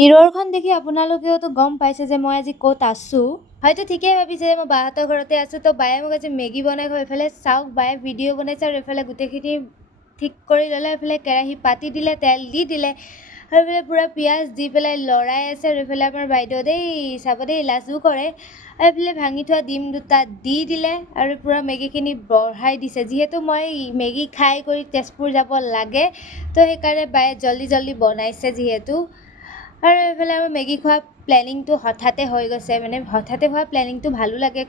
মিৰৰখন দেখি আপোনালোকেওতো গম পাইছে যে মই আজি ক'ত আছোঁ। হয়তো ঠিকেই ভাবিছে যে মই বাহঁতৰ ঘৰতে আছোঁ। তো বায়ে মোক আজি মেগী বনাই খোৱা। এইফালে চাওক, বায়ে ভিডিঅ' বনাইছে আৰু এইফালে গোটেইখিনি ঠিক কৰি ল'লে। এইফালে কেৰাহী পাতি দিলে, তেল দি দিলে আৰু এইফালে পূৰা পিঁয়াজ দি পেলাই লৰাই আছে। আৰু এইফালে আমাৰ বাইদেউ দেই, চাব দেই, লাজো কৰে। আৰু এইফালে ভাঙি থোৱা ডিম দুটা দি দিলে আৰু পূৰা মেগীখিনি বঢ়াই দিছে। যিহেতু মই মেগী খাই কৰি তেজপুৰ যাব লাগে, তো সেইকাৰণে বায়ে জল্দি জল্দি বনাইছে যিহেতু। আৰু এইফালে আমাৰ মেগী খোৱা প্লেনিংটো হঠাতে হৈ গৈছে। মানে হঠাতে হোৱা প্লেনিংটো ভালো লাগে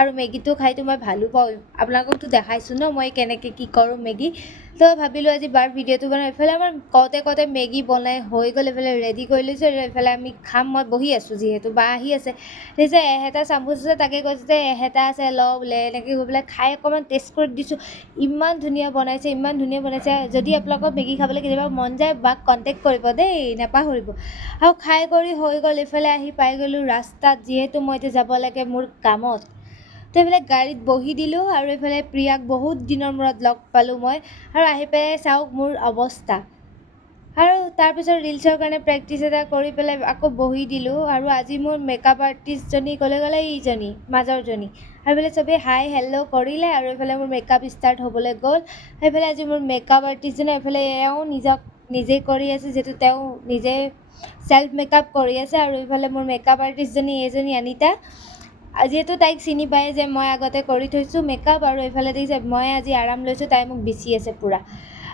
আৰু মেগীটো খাইতো মই ভালো পাওঁ। আপোনালোককতো দেখাইছোঁ ন মই কেনেকৈ কি কৰোঁ মেগী। তো ভাবিলোঁ আজি বাৰ ভিডিঅ'টো বনাই। এইফালে আমাৰ কওঁতে মেগী বনাই হৈ গ'ল। এইফালে ৰেডি কৰি লৈছোঁ আৰু এইফালে আমি খাম। মই বহি আছোঁ যিহেতু, বা আহি আছে। যে এহেটা চামুচ আছে, তাকে কৈছে যে এহেটা আছে ল বোলে। এনেকৈ গৈ পেলাই খাই অকণমান টেষ্ট কৰি দিছোঁ। ইমান ধুনীয়া বনাইছে, ইমান ধুনীয়া বনাইছে। যদি আপোনালোকৰ মেগী খাবলৈ কেতিয়াবা মন যায়, বাক কণ্টেক্ট কৰিব দেই, নাপাহৰিব। আৰু খাই কৰি হৈ গ'ল। এইফালে আহি পাই গ'লোঁ ৰাস্তাত, যিহেতু মই এতিয়া যাব লাগে মোৰ কামত। তো এইফালে গাড়ীত বহি দিলোঁ আৰু এইফালে প্ৰিয়াক বহুত দিনৰ মূৰত লগ পালোঁ মই। আৰু আহি পেলাই চাওক মোৰ অৱস্থা। আৰু তাৰপিছত ৰিলচৰ কাৰণে প্ৰেক্টিচ এটা কৰি পেলাই আকৌ বহি দিলোঁ। আৰু আজি মোৰ মেকআপ আৰ্টিষ্টজনী ক'লে এইজনী মাজৰজনী। আৰু এইফালে চবেই হাই হেল্ল' কৰিলে আৰু এইফালে মোৰ মেকআপ ষ্টাৰ্ট হ'বলৈ গ'ল। সেইফালে আজি মোৰ মেকআপ আৰ্টিষ্টজনী, এইফালে এওঁ নিজে কৰি আছে, যিহেতু তেওঁ নিজে চেল্ফ মেকআপ কৰি আছে। আৰু এইফালে মোৰ মেকআপ আৰ্টিষ্টজনী এইজনী অনিতা, যিহেতু তাইক চিনি পায় যে মই আগতে কৰি থৈছোঁ মেকআপ। আৰু এইফালে দেখিছে মই আজি আৰাম লৈছোঁ, তাই মোক বিচি আছে পূৰা।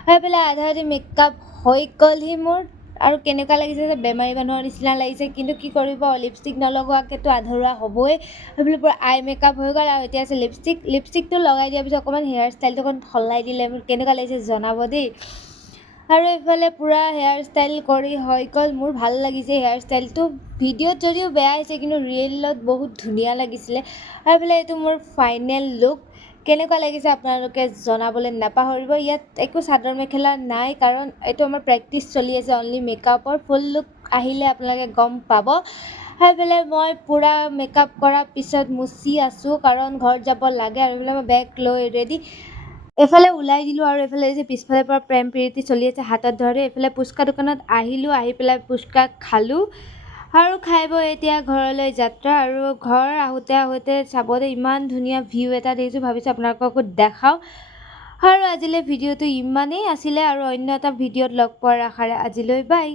আৰু এইফালে আধা আধি মেকআপ হৈ গ'লহি মোৰ। আৰু কেনেকুৱা লাগিছে যে বেমাৰী মানুহৰ নিচিনা লাগিছে, কিন্তু কি কৰিব, লিপষ্টিক নলগোৱাকৈতো আধৰুৱা হ'বই। সেইফালে পূৰা আই মেকআপ হৈ গ'ল আৰু এতিয়া আছে লিপষ্টিকটো লগাই দিয়াৰ পিছত অকণমান হেয়াৰ ষ্টাইলটো অকণ সলাই দিলে। মোৰ কেনেকুৱা লাগিছে জনাব দেই। আৰু এইফালে পূৰা হেয়াৰ ষ্টাইল কৰি হৈ গ'ল। মোৰ ভাল লাগিছে হেয়াৰ ষ্টাইলটো। ভিডিঅ'ত যদিও বেয়া হৈছে, কিন্তু ৰিয়েলত বহুত ধুনীয়া লাগিছিলে। আৰু এইফালে এইটো মোৰ ফাইনেল লুক। কেনেকুৱা লাগিছে আপোনালোকে জনাবলৈ নাপাহৰিব। ইয়াত একো চাদৰ মেখেলা নাই, কাৰণ এইটো আমাৰ প্ৰেক্টিচ চলি আছে অনলি মেকআপৰ। ফুল লুক আহিলে আপোনালোকে গম পাব। সেইফালে মই পূৰা মেকআপ কৰাৰ পিছত মুচি আছোঁ, কাৰণ ঘৰত যাব লাগে। আৰু এইফালে মই বেগ লৈ ৰেডি এইফালে ওলাই দিলোঁ। আৰু এইফালে যে পিছফালৰ পৰা প্ৰেম প্ৰীতি চলি আছে হাতত ধৰি। এইফালে পুচকা দোকানত আহিলোঁ, আহি পেলাই পুচকা খালোঁ। আৰু খাই বৈ এতিয়া ঘৰলৈ যাত্ৰা। আৰু ঘৰ আহোঁতে চাব দেই, ইমান ধুনীয়া ভিউ এটা দেখিছোঁ, ভাবিছোঁ আপোনালোককো দেখাওঁ। আৰু আজিলৈ ভিডিঅ'টো ইমানেই আছিলে, আৰু অন্য এটা ভিডিঅ'ত লগ পোৱাৰ আশাৰে আজিলৈ বাই।